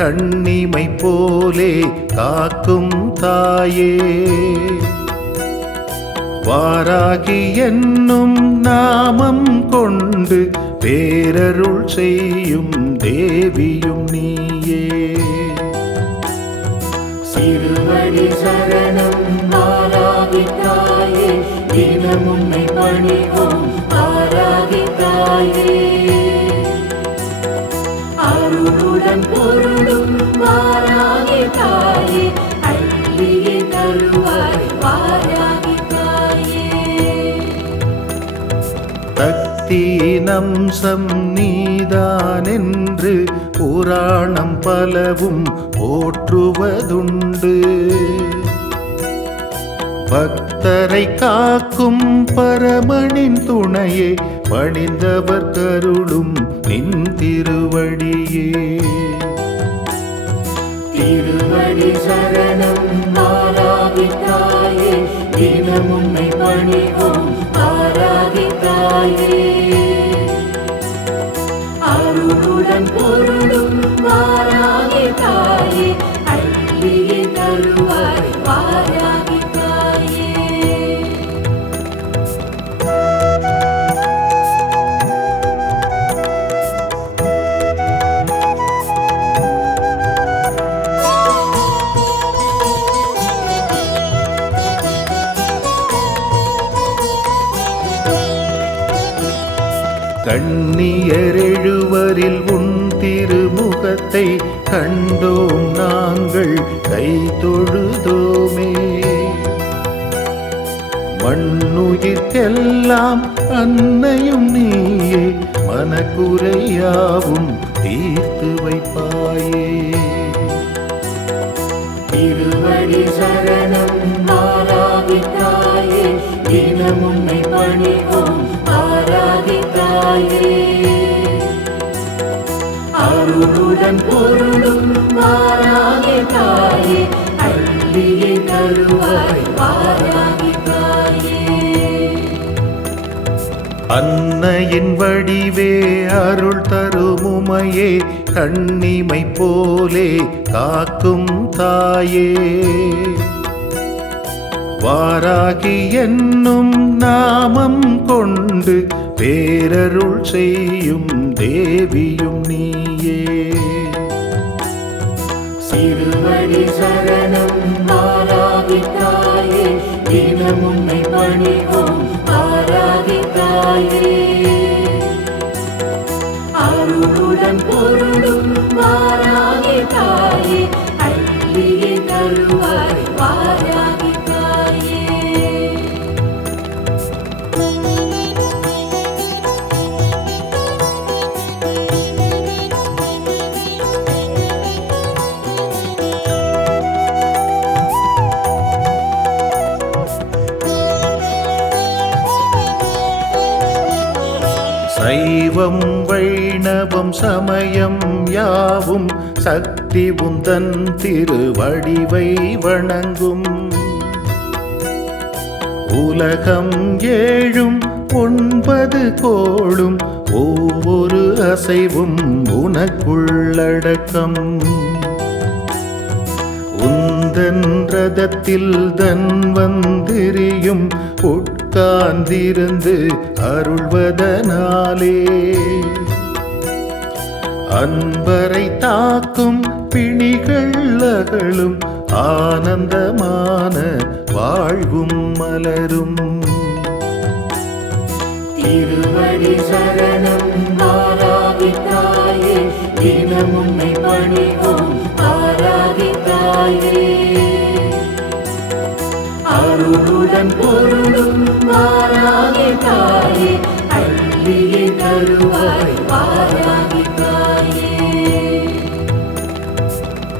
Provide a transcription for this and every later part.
கண்ணிமை போலே காக்கும் தாயே. வாராகி என்னும் நாமம் கொண்டு பேரருள் செய்யும் தேவியும் நீயே. சிறுவடி சரணம் ஆராகித்தாயே தினமுன்னை பணிவும் பணிவோம் ஆராகித்தாயே அருளுடன் பொருளும் வாராகித்தாயே அள்ளியே தருவாய் வாராகித்தாயே தக்தீனம்சம் நீதானென்று புராணம் பலவும் போற்றுவதுண்டு. பக்தரை காக்கும் பரமனின் துணையே பணிந்தவர் கருளும் நின் திருவடியே. திருவடி சரணம் ஆராதித்தாயே தினமுன்னை பணிவோம் ஆராதித்தாயே. திருமுகத்தை கண்டோம் நாங்கள் கை தொழுதோமே. மண்ணுயிர்க்கெல்லாம் அன்னையும் நீயே மனக்குறையாவும் தீர்த்து வைப்பாயே. திருவடி சரணம் ஆராதித்தாயே தினம் உன்னை பணிவோம் ஆராதித்தாயே. அருளுடன் பொருளும் வாராகித்தாயே அள்ளியே தருவாய் வாராகித்தாயே அன்னையின் வடிவே அருள் தருமுமையே கண்ணிமை போலே காக்கும் தாயே. வாராகி என்னும் நாமம் கொண்டு பேரருள் செய்யும் தேவியும் சிறுவடி சரணம் ஆராகித்தாயே தினம் உன்னை பணிவோம். சமயம் யாவும் சக்தி உந்தன் திருவடிவை வணங்கும். உலகம் ஏழும் ஒன்பது கோளும் ஒவ்வொரு அசைவும் உனக்குள்ளடக்கம். உந்தன் ரதத்தில் தன் வந்திரியும் உட்கார்ந்திருந்து அருள்வதனாலே. அன்பரை தாக்கும் பிணிகள் அகலும் ஆனந்தமான வாழ்வும் மலரும். திருவடி சரணம் ஆராகித்தாயே தினமுன்னை பணிவோம் ஆராகித்தாயே அருளுடன் பொருளும் வாராகித்தாயே அள்ளியே தருவாய்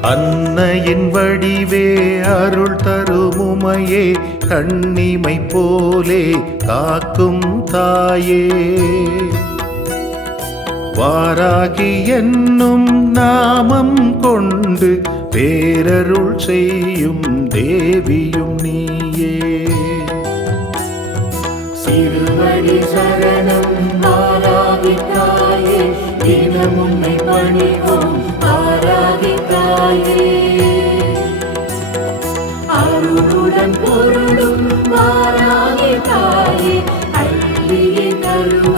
அன்னையின் வடிவே அருள் தருமுமையே கண்ணிமை போலே காக்கும் தாயே. வாராகி என்னும் நாமம் கொண்டு பேரருள் செய்யும் தேவியும் நீயே. சிறுவடி சரணம் ஆராகித்தாயே தினம் உன்னை பணிவோம். ஆராதி அருளுடன் பொருளும் வாராகி அள்ளியே தருவாய்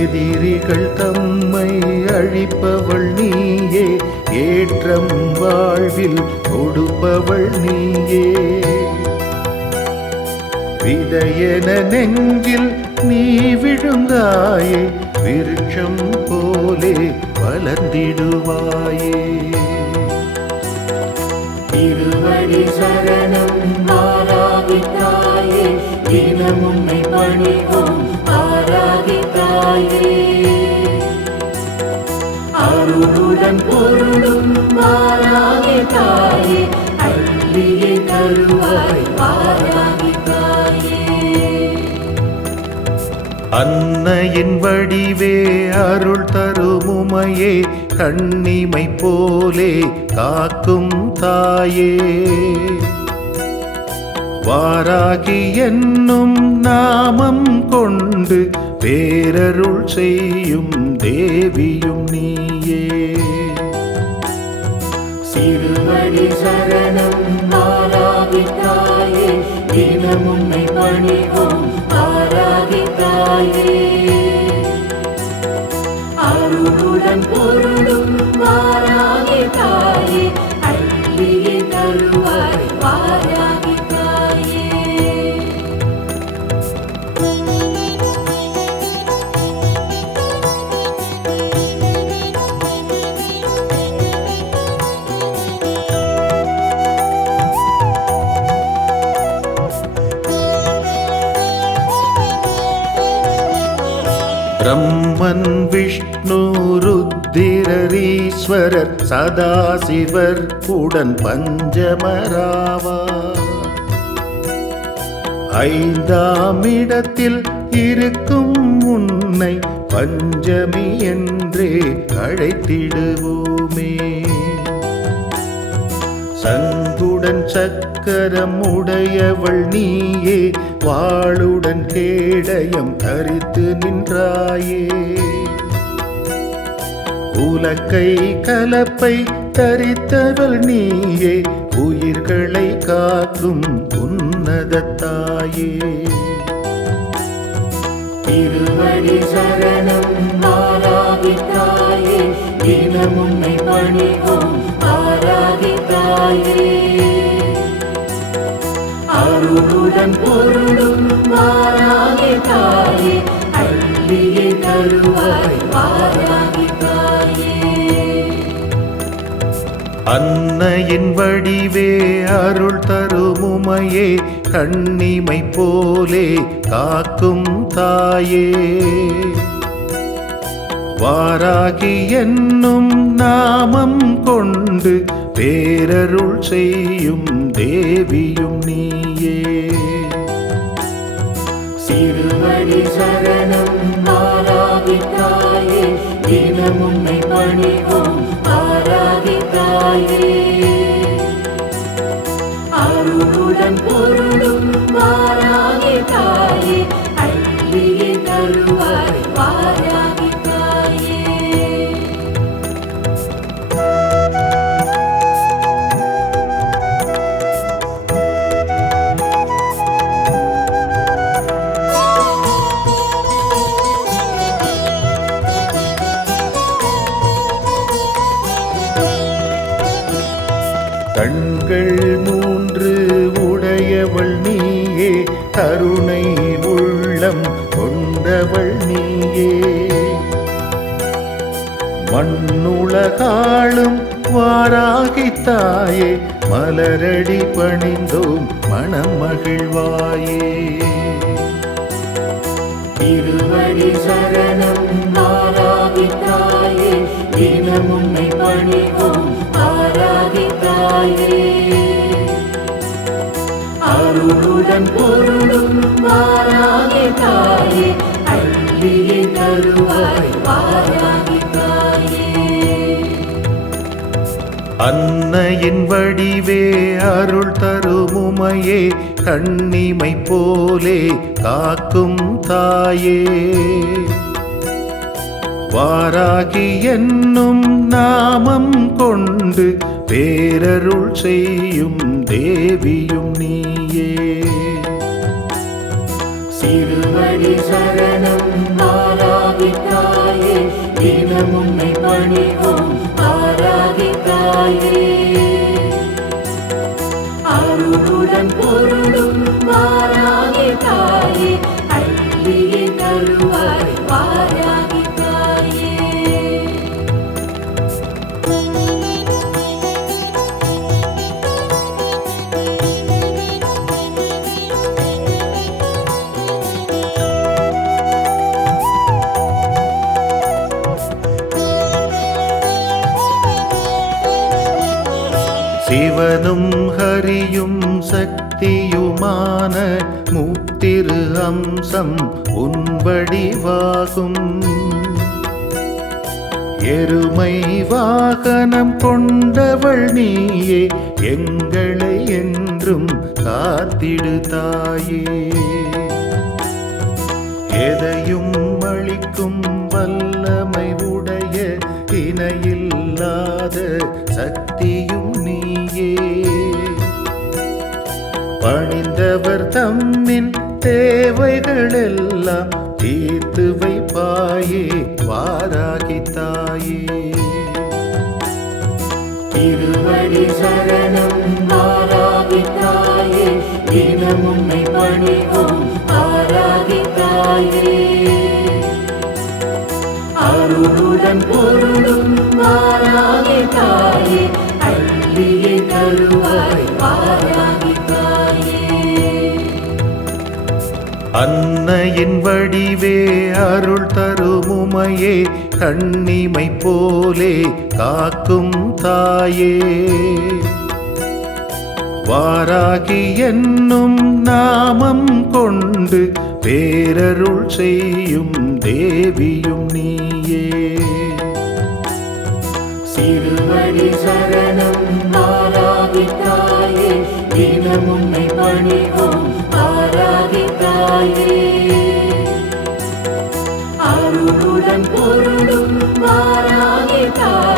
எதிரிகள் தம்மை அழிப்பவள் நீயே ஏற்றம் வாழ்வில் கொடுப்பவள் நீயே. விதையென நெஞ்சில் நீ விழுந்தாயே விருட்சம் போலே வளர்ந்திடுவாயே. திருவடி சரணம் ஆராதி தாயே பணிவோம். தாயே அருளுடன் பொருளும் மாறாகி தாயே அள்ளியே தருவாய் மாறாகி தாயே. அன்னையின் வடிவே அருள் தருமுமையே கண்ணிமை போலே காக்கும் தாயே. வாராகி என்னும் நாமம் கொண்டு பேரருள் செய்யும் தேவியும் நீயே. சிறுவடி சரணம் ஆராதி தாயே பணிவோம் ஆராதி அருளுடன் பொருளும் மாற பிரம்மன் விஷ்ணு ருத்திரரீஸ்வரர் சதாசிவர் உடன் பஞ்சமராவா ஐந்தாம் இடத்தில் இருக்கும் உன்னை பஞ்சமி என்றே அழைத்திடுவோமே. சங்குடன் சக்கரமுடையவள் நீயே வாளுடன் கேடயம் தரித்து நின்றாயே. உலக்கை கலப்பை தரித்தவள் நீயே உயிர்களை காக்கும் உன்னத தாயே. திருவடி சரணம் ஆராதி தாயே தினம் உன்னை என் வடிவே அருள் தருமுமையே கண்ணிமை போலே காக்கும் தாயே. வாராகி என்னும் நாமம் கொண்டு பேரருள் செய்யும் தேவியும் நீயே. சிறுவடி சரணம் வாராகி தாயே தினமுன்னை பணிவோம் வாராகி தாயே தினம் உன்னை பணிவோம். ஆராதித்தாயே. அருளுடன் பொருளும் வாராகி தாயே அள்ளியே தருவாய் வாராகி தாயே அன்னையின் வடிவே அருள் தருமுமையே. கண்ணிமை போலே காக்கும் தாயே. வாராகி என்னும் நாமம் கொண்டு பேரருள் செய்யும் தேவியும் நீயே. சிறுவடி சரணம் வாராகி தாயே தினம் பணிவோம் வாராகி தாயே அருளுடன் பொருளும் வாராகி அம்சம் உன் வடிவாகும். எருமை வாகனம் கொண்டவள் நீயே எங்களை என்றும் காத்திடுதாயே எதையும் அளிக்கும் வல்லமை உடைய இணையில்லாத சக்தியும் நீயே. பணிந்தவர் தம் தேவைகளெல்லாம் தீர்த்து வைப்பாயே வாராகி தாயே. திருவடி சரணம் வாராகி தாயே தினம் பணிவோம் வாராகி தாயே. அருளுடன் பொருளும் வாராகி தாயே அன்னையின் வடிவே அருள் தருமுமையே கண்ணிமை போலே காக்கும் தாயே. வாராகி என்னும் நாமம் கொண்டு பேரருள் செய்யும் தேவியும் நீயே. சிறுவடி சரணம் வாராகி தாயே தினம் உன்னை பணிவோம் வாராகி பொருளும்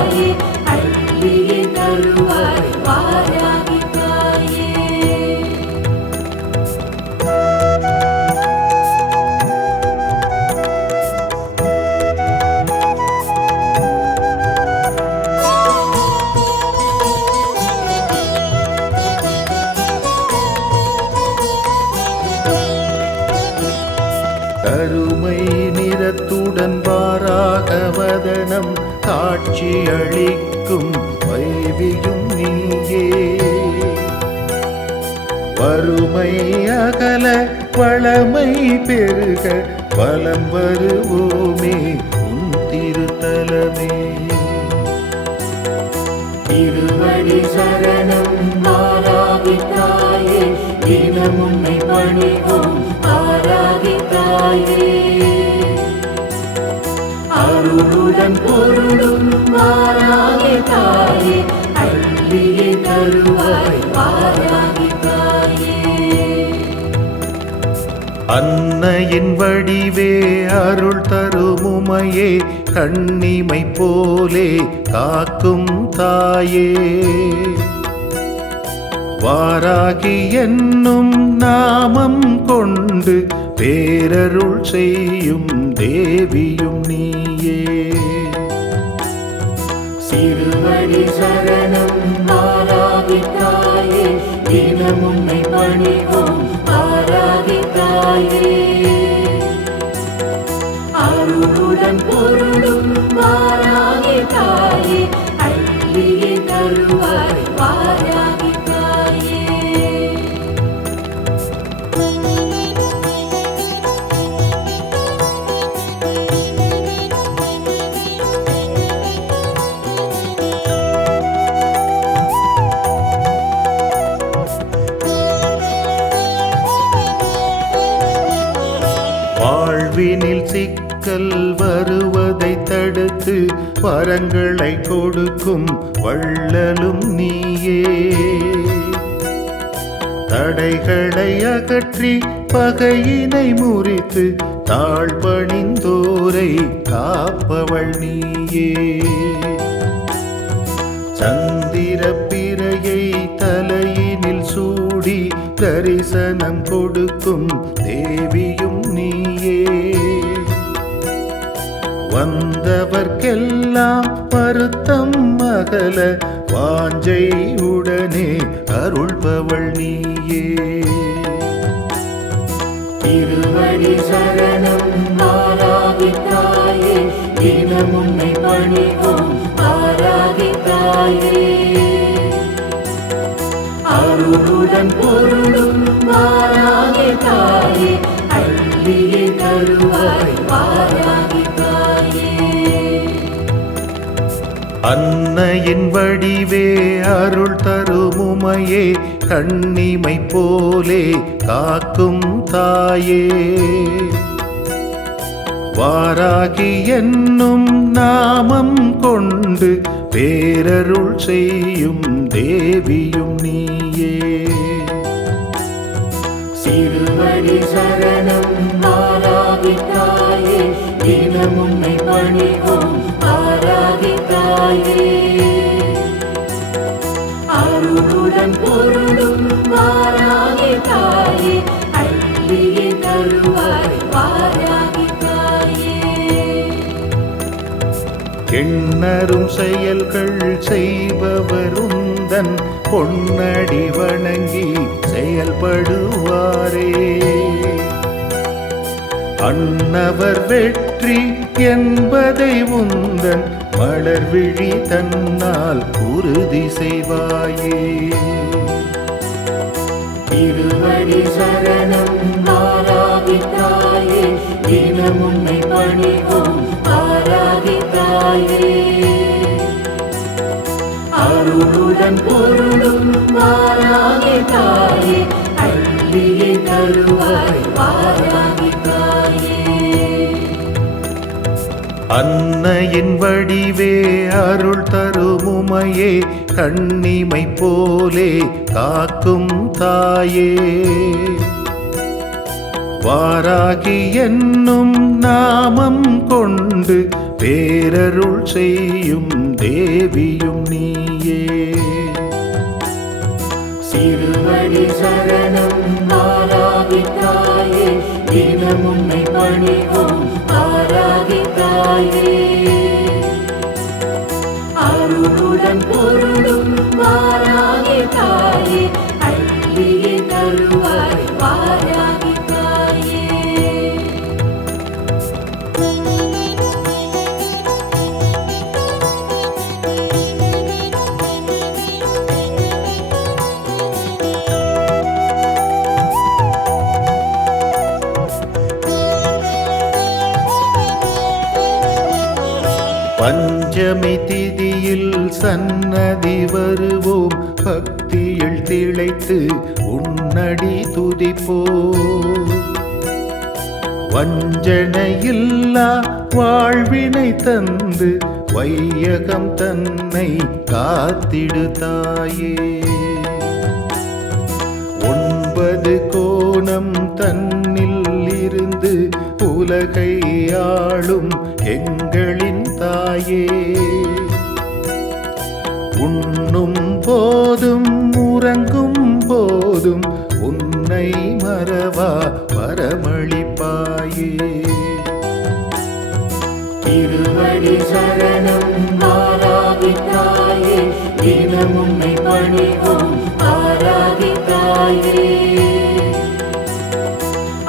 வறுமை அகல வளமை பெருக வலம் வருவோமே உன் திருத்தலமே. திருவடி சரணம் பாராவித்தாயே தினம் உன்னை பணிவோம் பாராவித்தாயே அருளுடன் பொருளும் வாராகி அள்ளியே தருவாய் பாரா அன்னையின் வடிவே அருள் தருமுமையே கண்ணிமை போலே காக்கும் தாயே. வாராகி என்னும் நாமம் கொண்டு பேரருள் செய்யும் தேவியும் நீயே. சிறுவடி சரணம் வாராகி தாயே தினமுன்னை பணிவோம். தாயே அருளுடன் பொருளும் மாறாகி தாயே தடுத்து வரங்களை கொடுக்கும் வள்ளலும் நீயே. தடைகளை அகற்றி பகையினை முறித்து தாழ்பணிந்தோரை காப்பவள் நீயே. சந்திர பிறையை தலையினில் சூடி தரிசனம் கொடுக்கும் தேவியும் நீயே. வந்த வந்தவர்க்கெல்லாம் வருத்தம் மகள வாஞ்சை உடனே அருள்பவள் நீயே. திருவடி சரணம் ஆராதித்தாயே தினம் பணிவோம் ஆராதித்தாயே. அருளுடன் பொருளும் மாறாகித்தாயே அள்ளியே தருவாய் மாறா அன்னையின் வடிவே அருள் தருமுமையே கண்ணிமை போலே காக்கும் தாயே. வாராகி என்னும் நாமம் கொண்டு பேரருள் செய்யும் தேவியும் நீயே. திருவடி சரணம் ஆராதித்தாயே தினம் உன்னை பணிவோம். ஆராதித்தாயே அருளுடன் பொருளும் மாறாகித்தாயே அள்ளியே தருவாய் வாராகித்தாயே எண்ணரும் செயல்கள் செய்பவருந்தன் பொன்னடி வணங்கி செயல்படுவாரே. அன்னவர் வெற்றி என்பதை உந்தன் மலர்விழி தன்னால் உறுதி செய்வாயே. திருவடி சரணம் ஆராதித்தாயே தினம் உன்னை பணிவோம் ஆராதித்தாயே. அருளுடன் பொருளும் மாறாகித்தாயே அள்ளியே தருவாய் வாராகித்தாயே அன்னையின் வடிவே அருள் தருமுமையே கண்ணிமை போலே காக்கும் தாயே. வாராகி என்னும் நாமம் கொண்டு பேரருள் செய்யும் தேவியும் நீயே. சிறுவடி சரணம் ஆராதித்தாயே தினம் உன்னை பணிவோம். ஆராதித்தாயே அருளுடன் பொருளும் மாறாகித்தாயே அள்ளியே தருவாய் பாராய் உன்னடி துதிப்போ. வஞ்சனையில்லா வாழ்வினை தந்து வையகம் தன்னை காத்திடுதாயே ஒன்பது கோணம் தன்னில் இருந்து உலகை ஆளும் எங்களின் தாயே. உண்ணும் போதும் உறங்கும் போதும் உன்னை மறவா வரமளிப்பாயே திருவடி சரணம் ஆராதித்தாயே தினம் உன்னை பணிவோம் ஆராதித்தாயே.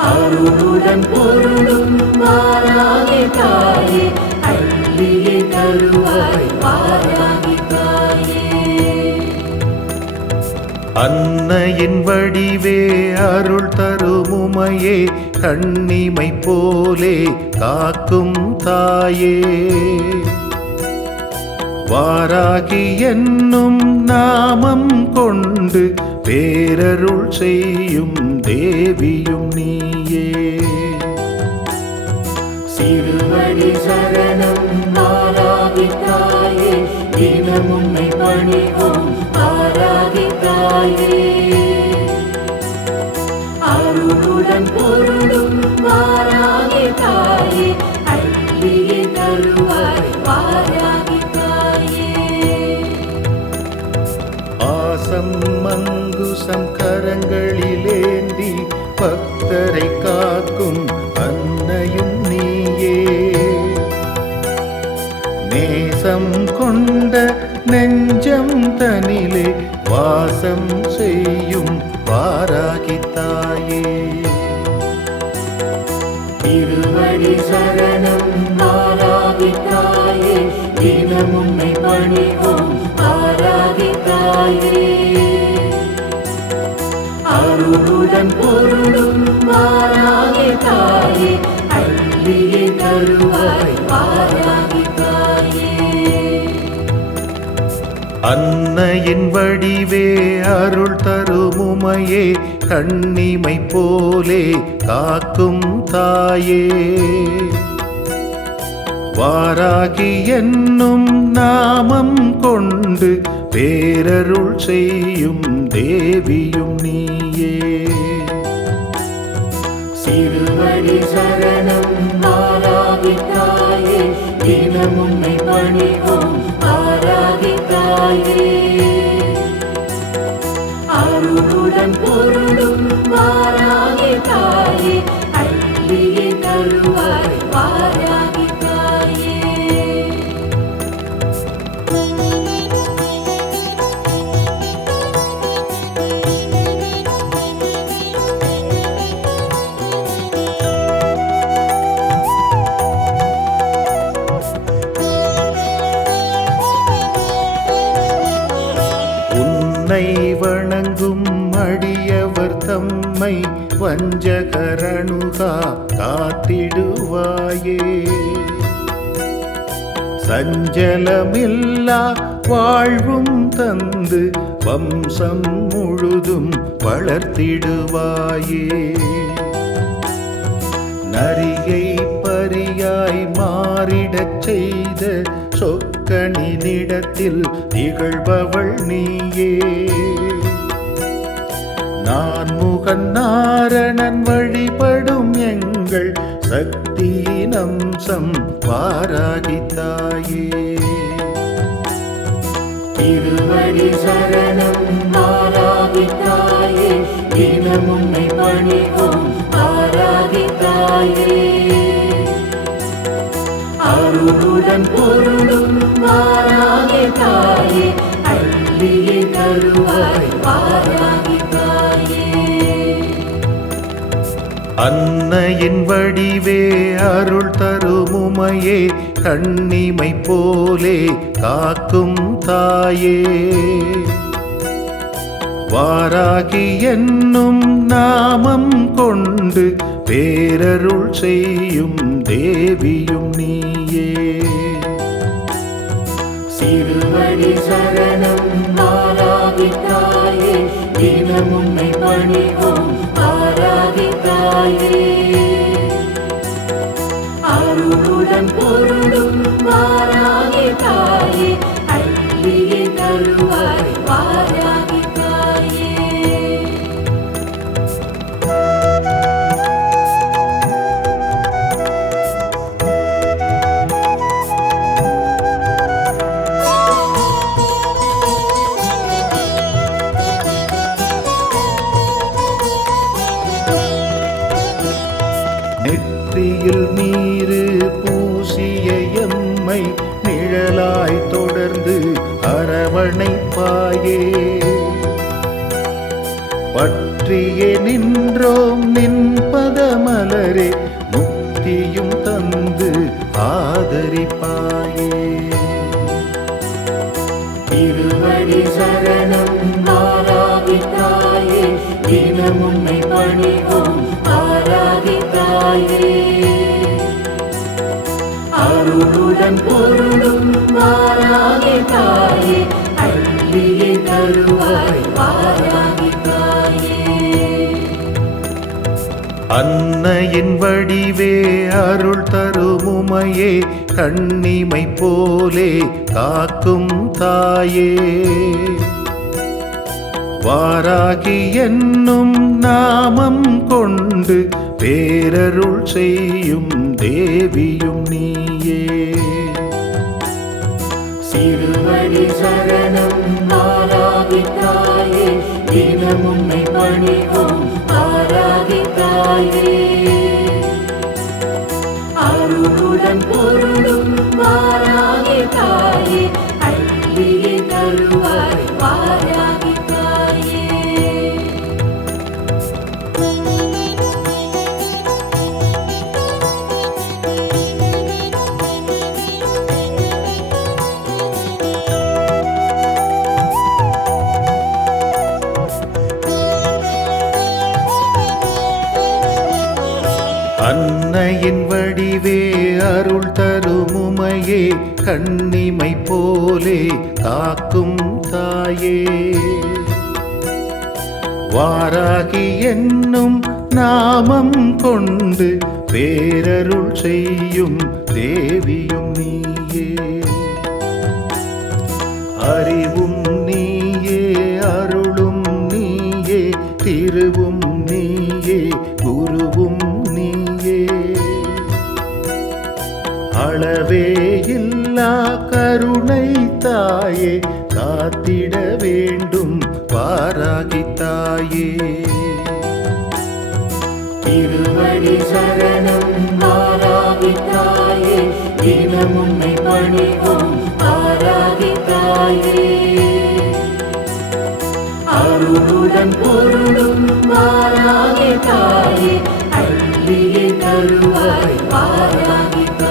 அருளுடன் பொருளும் மாறாகித்தாயே அள்ளியே தருவாய் வாராகித்தாயே கருணையின் வடிவே அருள் தருமுமையே கண்ணிமை போலே காக்கும் தாயே. வாராகி என்னும் நாமம் கொண்டு பேரருள் செய்யும் தேவியும் நீயே. சிறுவடி சரணம் தினம் உன்னை பணிவோம் ஆராதித்தாயே பக்தரை கா அன்னையின் வடிவே அருள் தருமுமையே கண்ணிமை போலே காக்கும் தாயே. வாராகி என்னும் நாமம் கொண்டு பேரருள் செய்யும் தேவியும் நீயே. சிறுவடி சரணம் ஆராகி தாயே தினம் உன்னை பணிவோம் ஆராகி வஞ்சகரணுகா காத்திடுவாயே. சஞ்சலமில்லா வாழ்வும் தந்து வம்சம் முழுதும் வளர்த்திடுவாயே. நரியை பரியாய் மாறிடச் செய்த சொக்கனினிடத்தில் திகழ்பவள் நீயே. நான் முகன் நாரணன் வழிபடும் எங்கள் சக்தியின் அம்சம் வாராகித்தாயே திருவடி சரணம் ஆராகி தாயே தினம் பணிவோம் ஆராகி தாயே அருளுடன் பொருளும் வாராகி தாயே அன்னையின் வடிவே அருள் தருமுமையே கண்ணிமை போலே காக்கும் தாயே. வாராகி என்னும் நாமம் கொண்டு பேரருள் செய்யும் தேவியும் நீயே. சிறுவடி சரணம் வாராகி தாயே தினமுன்னை பணிவோம். Lord. தாயே அன்னையின் வடிவே அருள் தருமுமையே கண்ணிமை போலே காக்கும் தாயே வாராகி என்னும் நாமம் கொண்டு பேரருள் செய்யும் தேவியும் நீயே சிறுவடி சரணம் ஆராதித்தாயே தினம் உன்னை பணிவோம் ஆராதித்தாயே அருளுடன் பொருளும் ஆராதித்தாயே கண்ணிமை போலே காக்கும் தாயே. வாராகி என்னும் நாமம் கொண்டு பேரருள் செய்யும் தேவி வாராகி தாயே திருவடி சரணம் ஆராகி தாயே தினம் உன்னை பணிவோம் ஆராகி தாயே அருளுடன் பொருளும் ஆராகி தாயே அள்ளியே தருவாய் ஆராகி தாயே